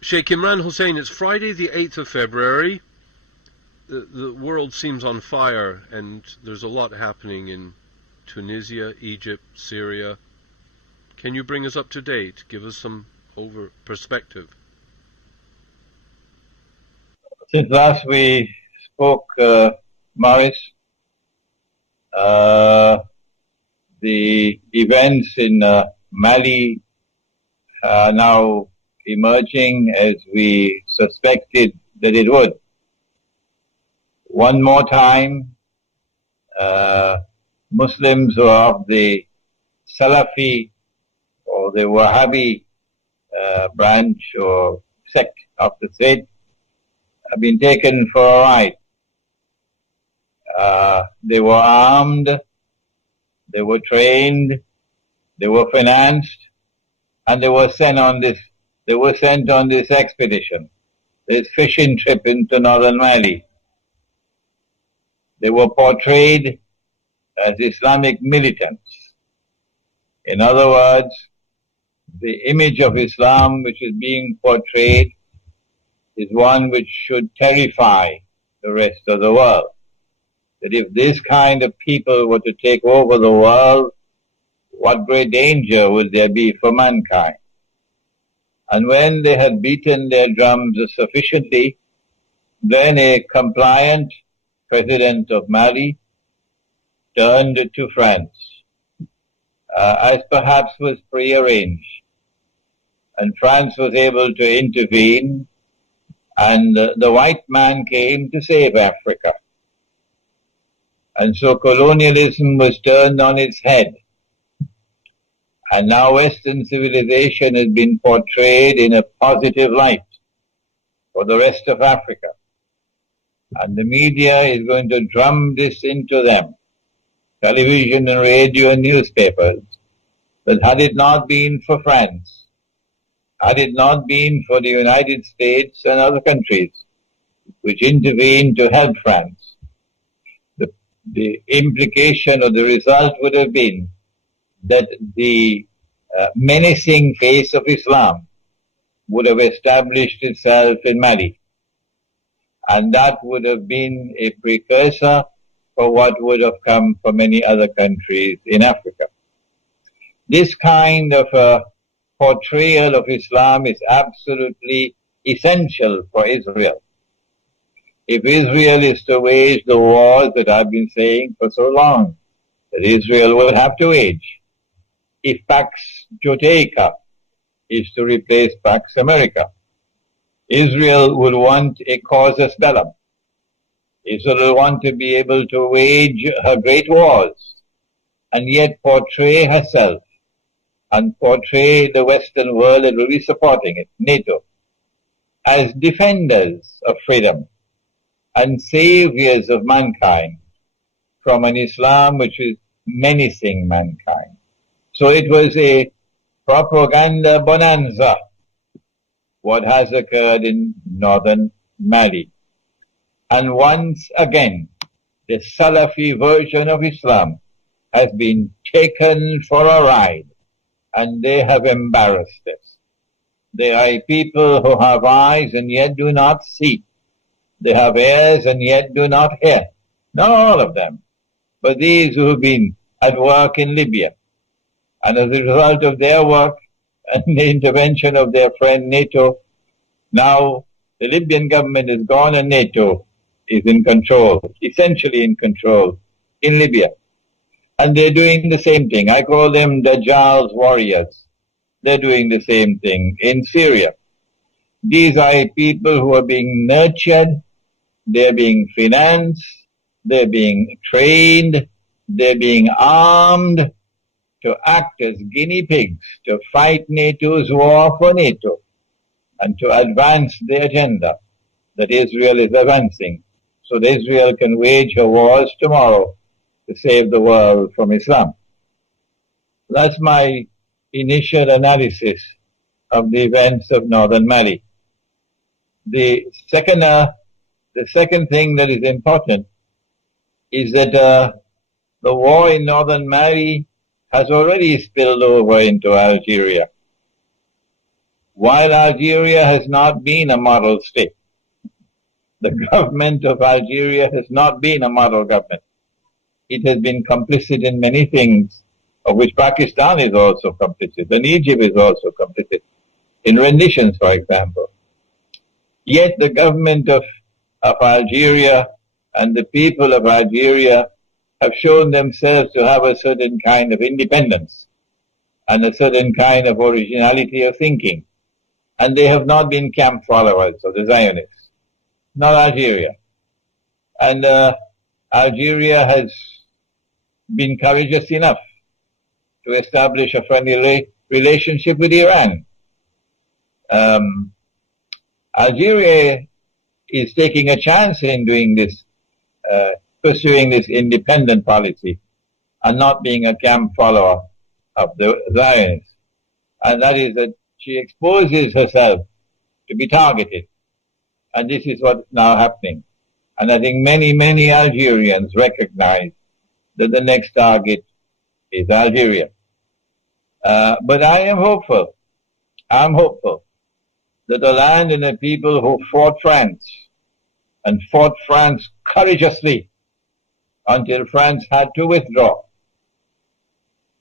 Sheikh Imran Hussein, it's Friday the 8th of February. The world seems on fire, and there's a lot happening in Tunisia, Egypt, Syria. Can you bring us up to date? Give us some perspective. Since last we spoke, Morris, the events in Mali are now emerging as we suspected that it would. One more time, Muslims who are of the Salafi or the Wahhabi branch or sect of the faith have been taken for a ride. They were armed, they were trained, they were financed, and they were sent on this expedition, this fishing trip into northern Mali. They were portrayed as Islamic militants. In other words, the image of Islam which is being portrayed is one which should terrify the rest of the world. That if this kind of people were to take over the world, what great danger would there be for mankind? And when they had beaten their drums sufficiently, then a compliant president of Mali turned to France, as perhaps was prearranged. And France was able to intervene, and the white man came to save Africa. And so colonialism was turned on its head. And now Western civilization has been portrayed in a positive light for the rest of Africa. And the media is going to drum this into them, television and radio and newspapers, that had it not been for France, had it not been for the United States and other countries which intervened to help France, the implication or the result would have been that the menacing face of Islam would have established itself in Mali. And that would have been a precursor for what would have come for many other countries in Africa. This kind of portrayal of Islam is absolutely essential for Israel. If Israel is to wage the wars that I've been saying for so long, that Israel will have to wage, if Pax Judaica is to replace Pax America, Israel will want a casus bellum. Israel will want to be able to wage her great wars and yet portray herself and portray the Western world that will be supporting it, NATO, as defenders of freedom and saviors of mankind from an Islam which is menacing mankind. So it was a propaganda bonanza, what has occurred in northern Mali. And once again, the Salafi version of Islam has been taken for a ride, and they have embarrassed us. They are people who have eyes and yet do not see. They have ears and yet do not hear. Not all of them, but these who have been at work in Libya. And as a result of their work and the intervention of their friend NATO, now the Libyan government is gone and NATO is in control, essentially in control, in Libya. And they're doing the same thing. I call them Dajjal's warriors. They're doing the same thing in Syria. These are people who are being nurtured, they're being financed, they're being trained, they're being armed to act as guinea pigs, to fight NATO's war for NATO, and to advance the agenda that Israel is advancing, so that Israel can wage her wars tomorrow to save the world from Islam. That's my initial analysis of the events of northern Mali. The second thing that is important is that the war in northern Mali has already spilled over into Algeria. while Algeria has not been a model state, the government of Algeria has not been a model government. It has been complicit in many things, of which Pakistan is also complicit, and Egypt is also complicit, in renditions, for example. Yet the government of Algeria and the people of Algeria have shown themselves to have a certain kind of independence and a certain kind of originality of thinking. And they have not been camp followers of the Zionists, not Algeria. And Algeria has been courageous enough to establish a friendly relationship with Iran. Algeria is taking a chance in doing this, pursuing this independent policy and not being a camp follower of the Zionists. And that is that she exposes herself to be targeted. And this is what's now happening. And I think many, many Algerians recognize that the next target is Algeria. But I am hopeful. I'm hopeful that the land and the people who fought France and fought France courageously until France had to withdraw,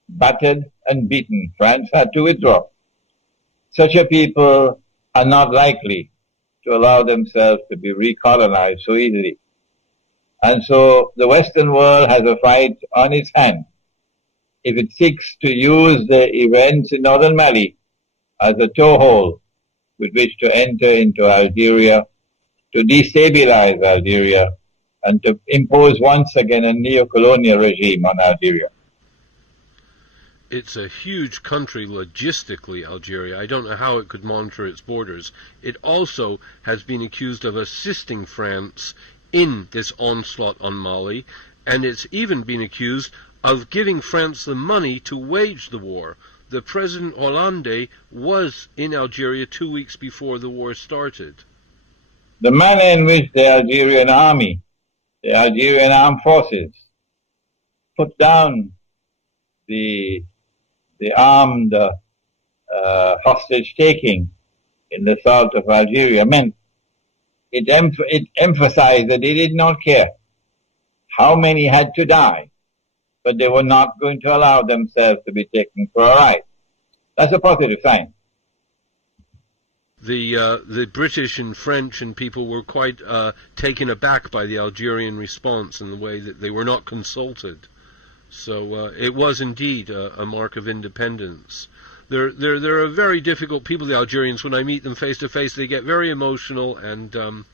battered and beaten, France had to withdraw. Such a people are not likely to allow themselves to be recolonized so easily. And so the Western world has a fight on its hands if it seeks to use the events in northern Mali as a toehold with which to enter into Algeria, to destabilize Algeria, and to impose once again a neo-colonial regime on Algeria. It's a huge country logistically, Algeria. I don't know how it could monitor its borders. It also has been accused of assisting France in this onslaught on Mali, and it's even been accused of giving France the money to wage the war. The President Hollande was in Algeria 2 weeks before the war started. The manner in which the Algerian army, the Algerian armed forces, put down the armed hostage-taking in the south of Algeria meant it emphasized that they did not care how many had to die, but they were not going to allow themselves to be taken for a ride. That's a positive sign. The British and French and people were quite taken aback by the Algerian response in the way that they were not consulted. So it was indeed a mark of independence. They're a very difficult people, the Algerians. When I meet them face to face, they get very emotional, and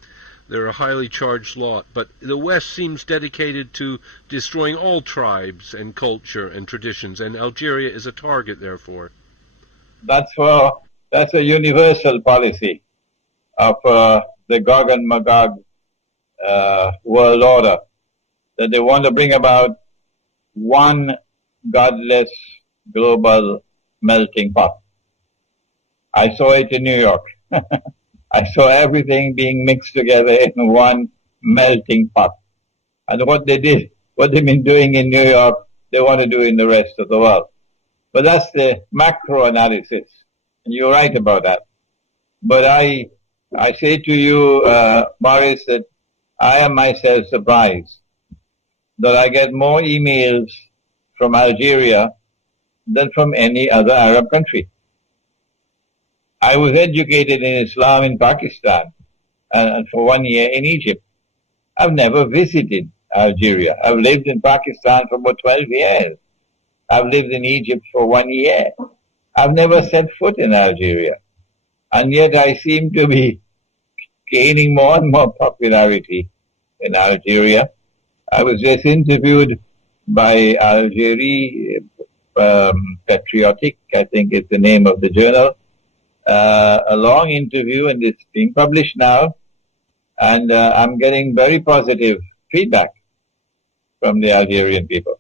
they're a highly charged lot. But the West seems dedicated to destroying all tribes and culture and traditions, and Algeria is a target, therefore. That's a universal policy of the Gog and Magog world order, that they want to bring about one godless global melting pot. I saw it in New York. I saw everything being mixed together in one melting pot. And what they've been doing in New York, they want to do in the rest of the world. But that's the macro analysis. And you're right about that. But I say to you, Boris, that I am myself surprised that I get more emails from Algeria than from any other Arab country. I was educated in Islam in Pakistan and for 1 year in Egypt. I've never visited Algeria. I've lived in Pakistan for about 12 years. I've lived in Egypt for 1 year. I've never set foot in Algeria. And yet I seem to be gaining more and more popularity in Algeria. I was just interviewed by Algeria Patriotic, I think is the name of the journal. A long interview, and it's being published now. And I'm getting very positive feedback from the Algerian people.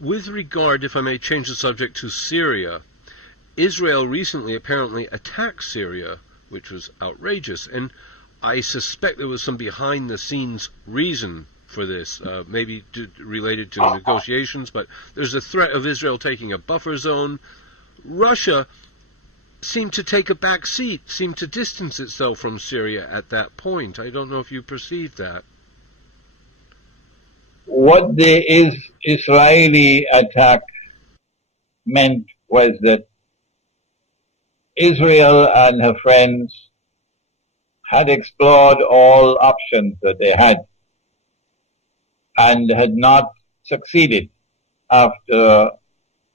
With regard, if I may change the subject, to Syria, Israel recently apparently attacked Syria, which was outrageous, and I suspect there was some behind-the-scenes reason for this, maybe related to negotiations, but there's a threat of Israel taking a buffer zone. Russia seemed to take a back seat, seemed to distance itself from Syria at that point. I don't know if you perceived that. What the Israeli attack meant was that Israel and her friends had explored all options that they had and had not succeeded after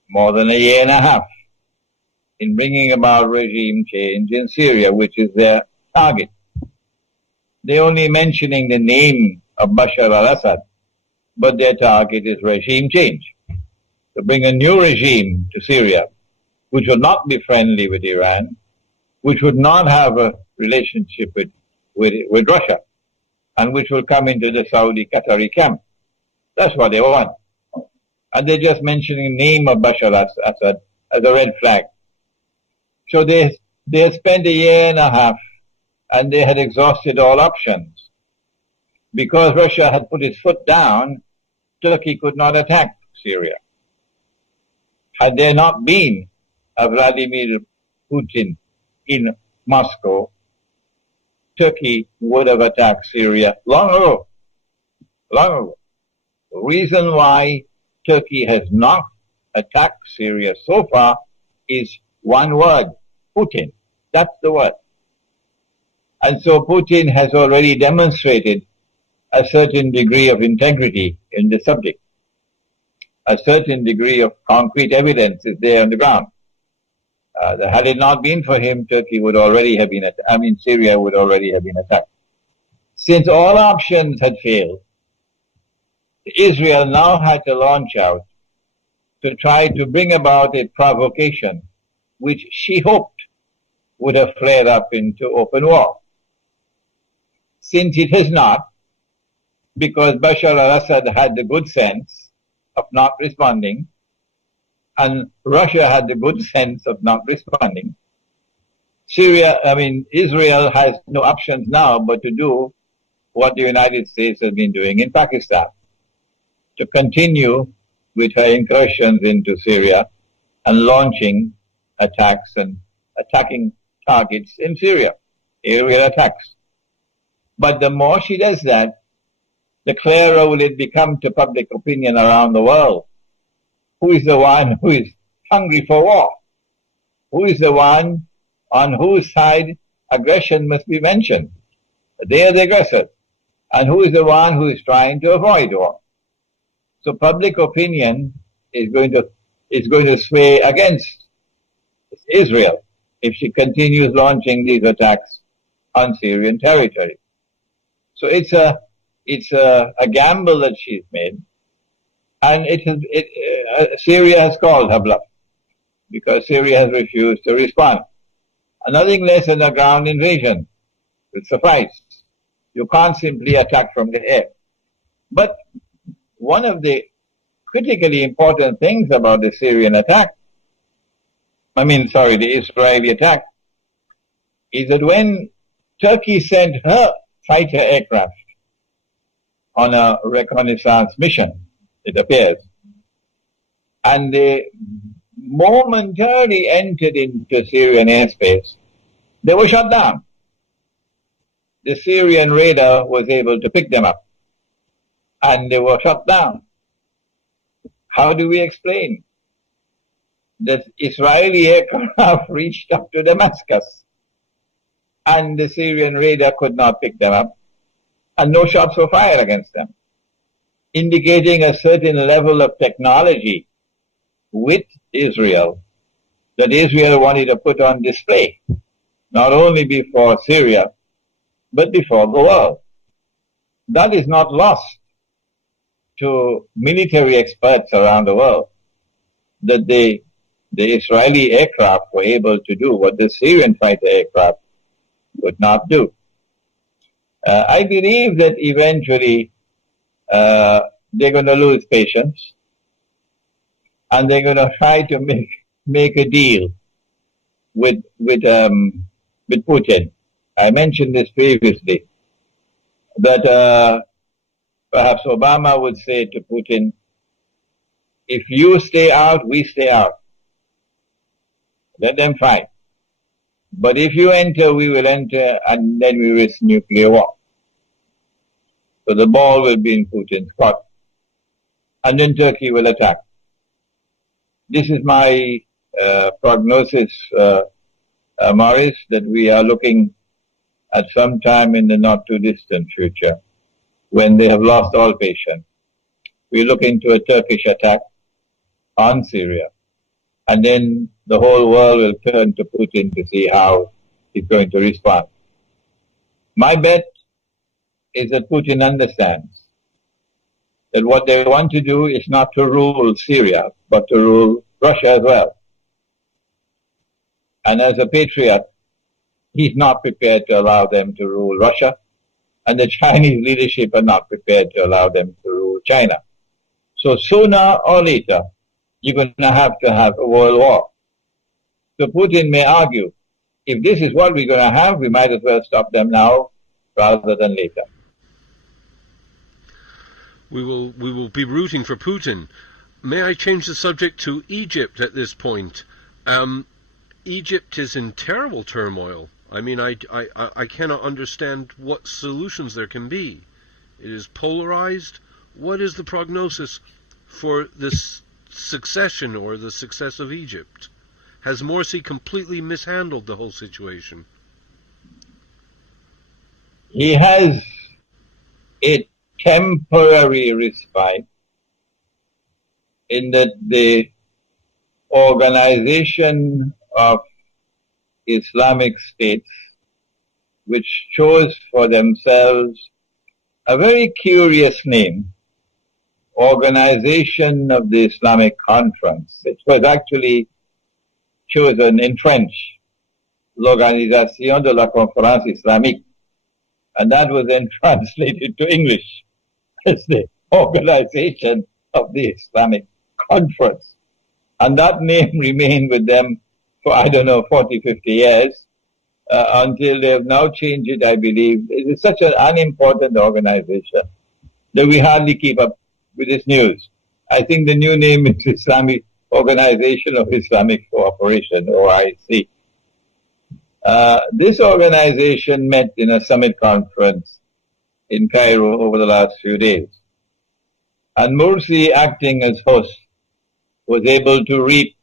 more than a year and a half in bringing about regime change in Syria, which is their target. They're only mentioning the name of Bashar al-Assad, but their target is regime change. To bring a new regime to Syria, which would not be friendly with Iran, which would not have a relationship with Russia, and which will come into the Saudi-Qatari camp. That's what they want. And they're just mentioning the name of Bashar al-Assad as a red flag. So they had spent a year and a half, and they had exhausted all options. Because Russia had put its foot down, Turkey could not attack Syria. Had there not been a Vladimir Putin in Moscow, Turkey would have attacked Syria long ago. Long ago. The reason why Turkey has not attacked Syria so far is one word: Putin. That's the word. And so Putin has already demonstrated a certain degree of integrity in the subject. A certain degree of concrete evidence is there on the ground. Had it not been for him, Turkey would already have been Syria would already have been attacked. Since all options had failed, Israel now had to launch out to try to bring about a provocation which she hoped would have flared up into open war. Since it has not, because Bashar al-Assad had the good sense of not responding, and Russia had the good sense of not responding, Israel has no options now but to do what the United States has been doing in Pakistan, to continue with her incursions into Syria and launching attacks and attacking targets in Syria, aerial attacks. But the more she does that, the clearer will it become to public opinion around the world. Who is the one who is hungry for war? Who is the one on whose side aggression must be mentioned? They are the aggressors. And who is the one who is trying to avoid war? So public opinion is going to sway against Israel if she continues launching these attacks on Syrian territory. So it's a gamble that she's made, and Syria has called her bluff because Syria has refused to respond. And nothing less than a ground invasion will suffice. You can't simply attack from the air. But one of the critically important things about the Israeli attack, is that when Turkey sent her fighter aircraft on a reconnaissance mission, it appears, and they momentarily entered into Syrian airspace, they were shot down. The Syrian radar was able to pick them up, and they were shot down. How do we explain that Israeli aircraft reached up to Damascus and the Syrian radar could not pick them up, and no shots were fired against them, indicating a certain level of technology with Israel that Israel wanted to put on display, not only before Syria, but before the world. That is not lost to military experts around the world, that the Israeli aircraft were able to do what the Syrian fighter aircraft could not do. I believe that eventually they're going to lose patience, and they're going to try to make a deal with Putin. I mentioned this previously, that perhaps Obama would say to Putin, if you stay out, we stay out. Let them fight. But if you enter, we will enter, and then we risk nuclear war. So the ball will be in Putin's court. And then Turkey will attack. This is my prognosis, Morris, that we are looking at some time in the not too distant future when they have lost all patience. We look into a Turkish attack on Syria, and then the whole world will turn to Putin to see how he's going to respond. My bet is that Putin understands that what they want to do is not to rule Syria, but to rule Russia as well. And as a patriot, he's not prepared to allow them to rule Russia, and the Chinese leadership are not prepared to allow them to rule China. So sooner or later, you're going to have a world war. So Putin may argue, if this is what we're going to have, we might as well stop them now rather than later. We will be rooting for Putin. May I change the subject to Egypt at this point? Egypt is in terrible turmoil. I mean, I cannot understand what solutions there can be. It is polarized. What is the prognosis for this succession or the success of Egypt? Has Morsi completely mishandled the whole situation? He has a temporary respite in that the organization of Islamic states, which chose for themselves a very curious name, Organization of the Islamic Conference. It was actually chosen in French, l'Organisation de la Conférence Islamique, and that was then translated to English as the Organization of the Islamic Conference. And that name remained with them for, 40, 50 years, until they have now changed it, I believe. It is such an unimportant organization that we hardly keep up with this news. I think the new name is Islamic Organization of Islamic Cooperation, OIC. This organization met in a summit conference in Cairo over the last few days. And Morsi, acting as host, was able to reap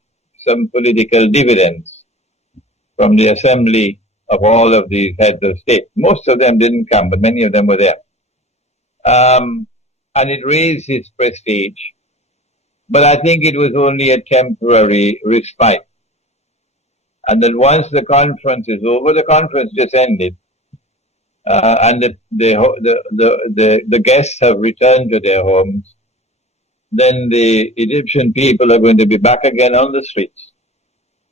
some political dividends from the assembly of all of these heads of state. Most of them didn't come, but many of them were there. And it raised his prestige. But I think it was only a temporary respite. And that once the conference is over, the conference just ended, and the guests have returned to their homes, then the Egyptian people are going to be back again on the streets,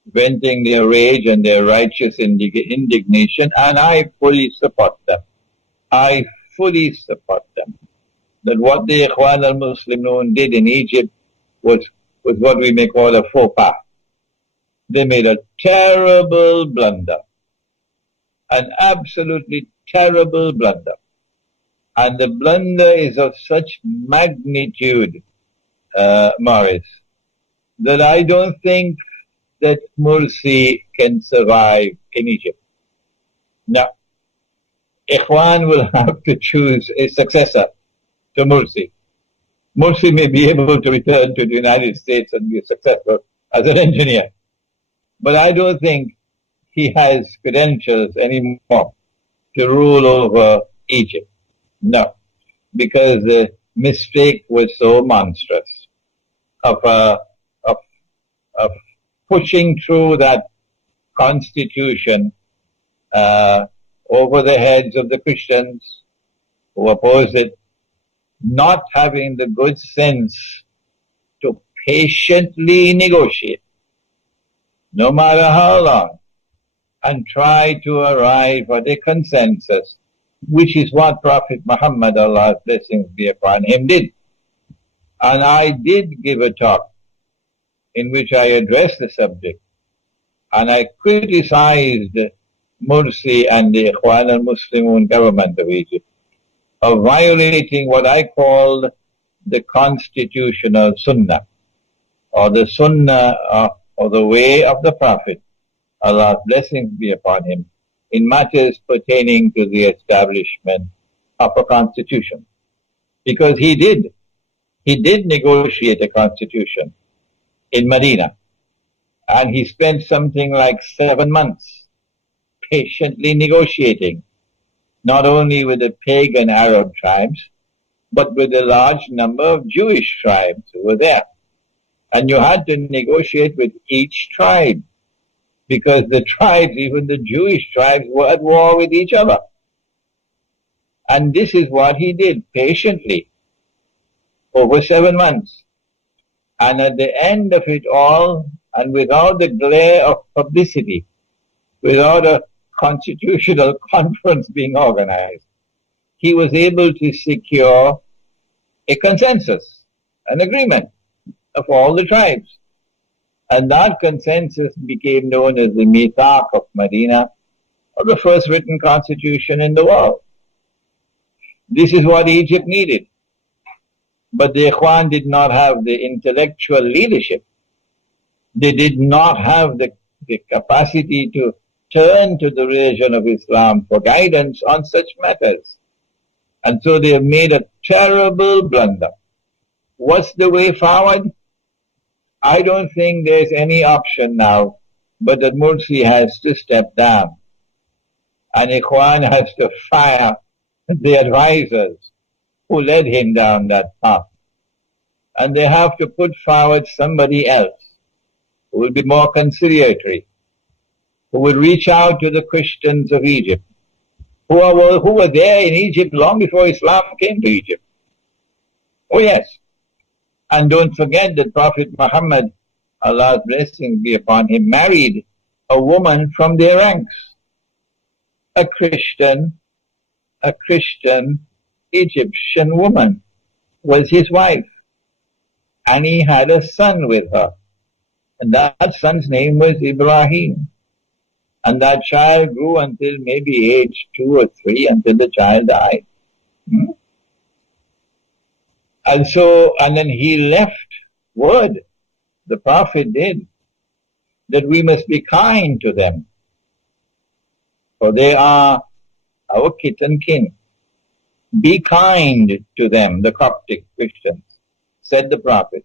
venting their rage and their righteous indignation, and I fully support them. I fully support them. That what the Ikhwan al-Muslimun did in Egypt was what we may call a faux pas. They made a terrible blunder, an absolutely terrible blunder. And the blunder is of such magnitude, Morris, that I don't think that Morsi can survive in Egypt. Now, Ikhwan will have to choose a successor to Morsi. Morsi may be able to return to the United States and be successful as an engineer. But I don't think he has credentials anymore to rule over Egypt. No, because the mistake was so monstrous of pushing through that constitution over the heads of the Christians who opposed it, not having the good sense to patiently negotiate, no matter how long, and try to arrive at a consensus, which is what Prophet Muhammad, Allah's blessings be upon him, did. And I did give a talk in which I addressed the subject, and I criticized Morsi and the Ikhwan al-Muslimun government of Egypt of violating what I called the constitutional sunnah, or the sunnah or the way of the Prophet, Allah's blessings be upon him, in matters pertaining to the establishment of a constitution. Because he did negotiate a constitution in Medina. And he spent something like 7 months patiently negotiating, not only with the pagan Arab tribes, but with a large number of Jewish tribes who were there. And you had to negotiate with each tribe, because the tribes, even the Jewish tribes, were at war with each other. And this is what he did patiently over 7 months. And at the end of it all, and without the glare of publicity, without a constitutional conference being organized, he was able to secure a consensus, an agreement of all the tribes. And that consensus became known as the Mithaq of Medina, or the first written constitution in the world. This is what Egypt needed. But the Ikhwan did not have the intellectual leadership. They did not have the capacity to turn to the religion of Islam for guidance on such matters. And so they have made a terrible blunder. What's the way forward? I don't think there's any option now, but that Mursi has to step down. And Ikhwan has to fire the advisors who led him down that path. And they have to put forward somebody else who will be more conciliatory, who will reach out to the Christians of Egypt, who were there in Egypt long before Islam came to Egypt. Oh yes. And don't forget that Prophet Muhammad, Allah's blessings be upon him, married a woman from their ranks. A Christian Egyptian woman was his wife. And he had a son with her. And that son's name was Ibrahim. And that child grew until maybe age 2 or 3, until the child died. And then he left word, the Prophet did, that we must be kind to them, for they are our kith and kin. Be kind to them, the Coptic Christians, said the Prophet,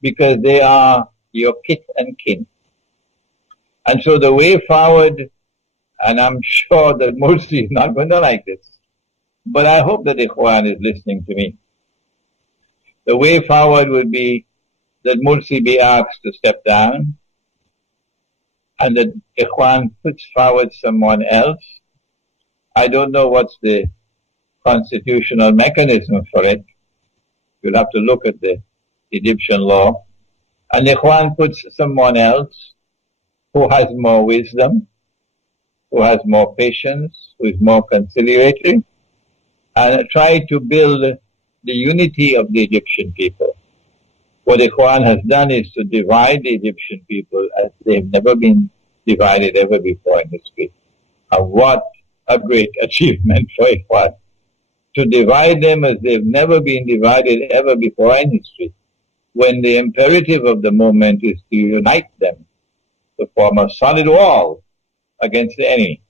because they are your kith and kin. And so the way forward, and I'm sure that Mursi is not going to like this, but I hope that Ikhwan is listening to me. The way forward would be that Mursi be asked to step down, and that Ikhwan puts forward someone else. I don't know what's the constitutional mechanism for it. You'll have to look at the Egyptian law. And Ikhwan puts someone else who has more wisdom, who has more patience, who is more conciliatory, and try to build the unity of the Egyptian people. What Ikhwan has done is to divide the Egyptian people as they've never been divided ever before in history. And what a great achievement for Ikhwan. To divide them as they've never been divided ever before in history, when the imperative of the moment is to unite them, to form a solid wall against the enemy.